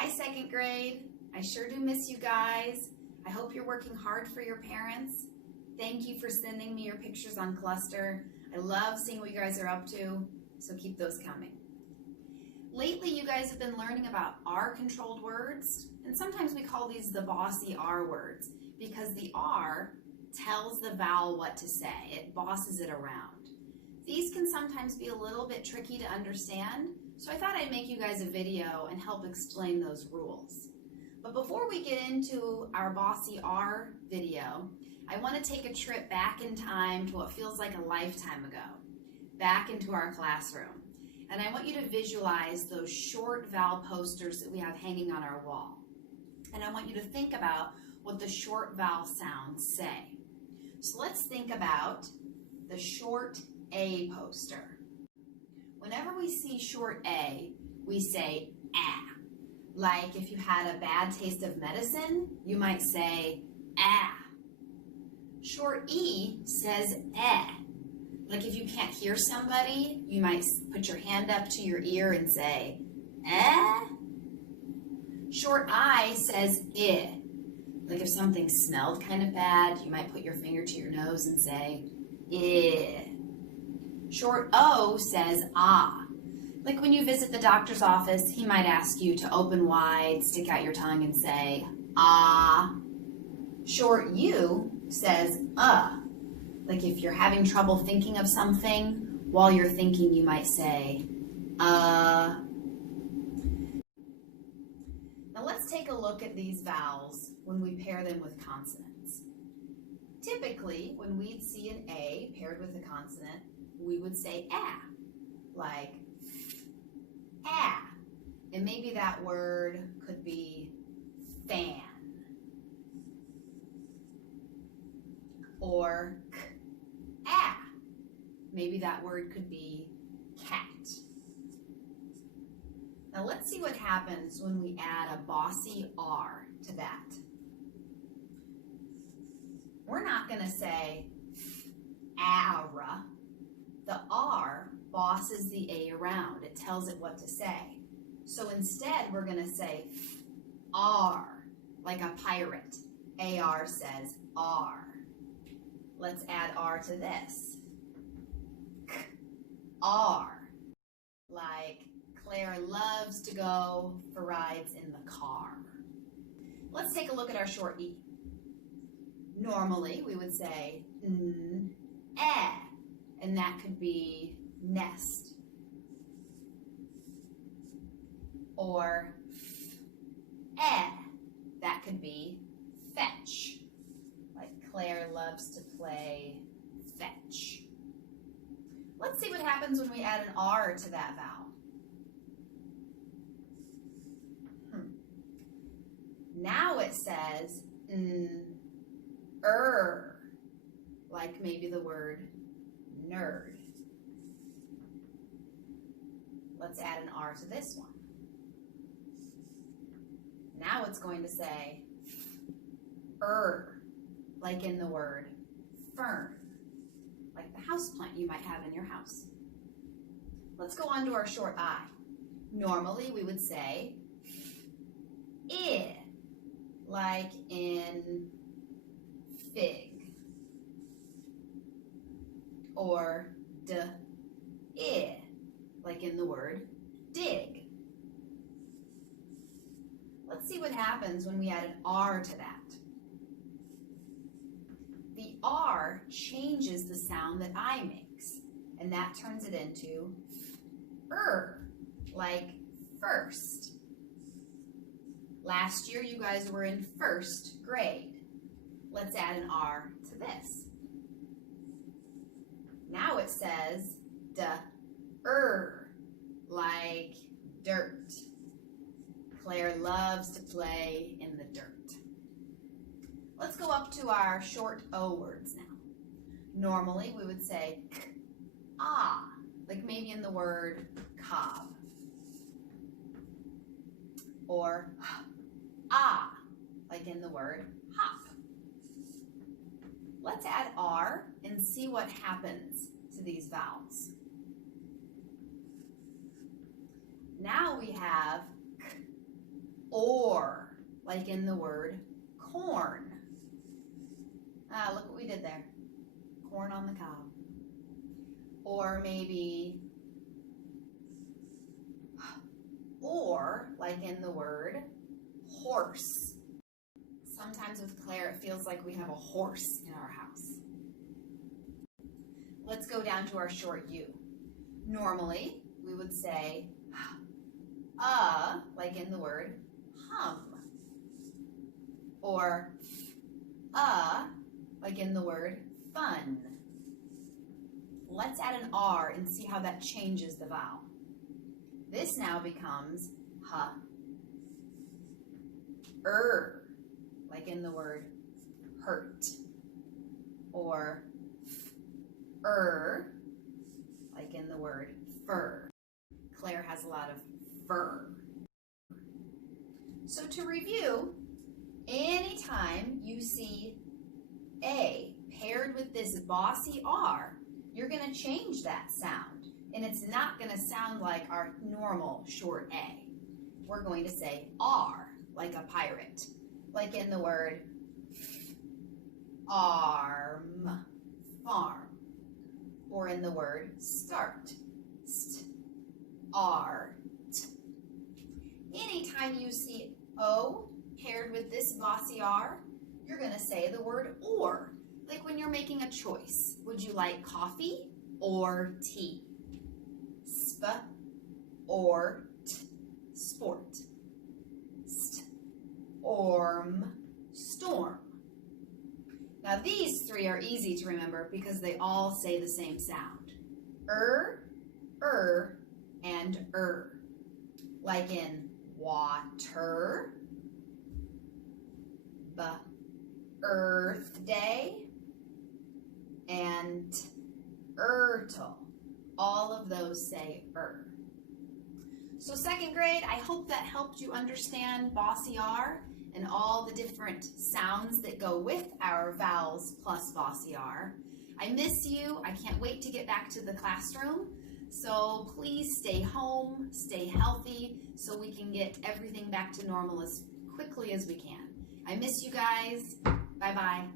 Hi, second grade. I sure do miss you guys. I hope you're working hard for your parents. Thank you for sending me your pictures on Cluster. I love seeing what you guys are up to, so keep those coming. Lately, you guys have been learning about R-controlled words, and sometimes we call these the bossy R words because the R tells the vowel what to say. It bosses it around. These can sometimes be a little bit tricky to understand, so I thought I'd make you guys a video and help explain those rules. But before we get into our bossy R video, I want to take a trip back in time to what feels like a lifetime ago, back into our classroom. And I want you to visualize those short vowel posters that we have hanging on our wall. And I want you to think about what the short vowel sounds say. So let's think about the short A poster. Whenever we see short A, we say ah. Like if you had a bad taste of medicine, you might say ah. Short E says eh. Like if you can't hear somebody, you might put your hand up to your ear and say eh. Short I says I. Like if something smelled kind of bad, you might put your finger to your nose and say I. Short O says ah. Like when you visit the doctor's office, he might ask you to open wide, stick out your tongue and say ah. Short U says Like if you're having trouble thinking of something, while you're thinking you might say Now let's take a look at these vowels when we pair them with consonants. Typically, when we'd see an A paired with a consonant, we would say ah, like ah. And maybe that word could be fan. Or ah. Maybe that word could be cat. Now let's see what happens when we add a bossy R to that. We're not going to say ara. The R bosses the A around. It tells it what to say. So instead, we're going to say R, like a pirate. AR says R. Let's add R to this. R, like Claire loves to go for rides in the car. Let's take a look at our short E. Normally, we would say eh, and that could be nest. Or eh, that could be fetch. Like Claire loves to play fetch. Let's see what happens when we add an R to that vowel. Now it says like maybe the word nerd. Let's add an R to this one. Now it's going to say like in the word fern, like the houseplant you might have in your house. Let's go on to our short I. Normally we would say I, like in fig. Or I, like in the word dig. Let's see what happens when we add an R to that. The R changes the sound that I makes, and that turns it into like first. Last year, you guys were in first grade. Let's add an R to this. Now it says like dirt. Claire loves to play in the dirt. Let's go up to our short O words now. Normally, we would say ah, like maybe in the word cob. Or ah, like in the word hop. Let's add R and see what happens to these vowels. Now we have k, Or, like in the word corn. Ah, look what we did there. Corn on the cob. Or maybe, or, like in the word horse. Sometimes with Claire, it feels like we have a horse in our house. Let's go down to our short U. Normally, we would say, like in the word hum. Or, like in the word fun. Let's add an R and see how that changes the vowel. This now becomes like in the word hurt. Or like in the word fur. Claire has a lot of fur. So to review, anytime you see A paired with this bossy R, you're going to change that sound. And it's not going to sound like our normal short A. We're going to say R, like a pirate. Like in the word arm, farm. Or in the word start, art. Anytime you see O paired with this bossy R, you're going to say the word or. Like when you're making a choice. Would you like coffee or tea? Sp or t, sport. St, orm, storm. Now these three are easy to remember because they all say the same sound. And like in water, birthday, and ertle. All of those say So second grade, I hope that helped you understand bossy R and all the different sounds that go with our vowels plus bossy R. I miss you. I can't wait to get back to the classroom. So please stay home, stay healthy, so we can get everything back to normal as quickly as we can. I miss you guys. Bye-bye.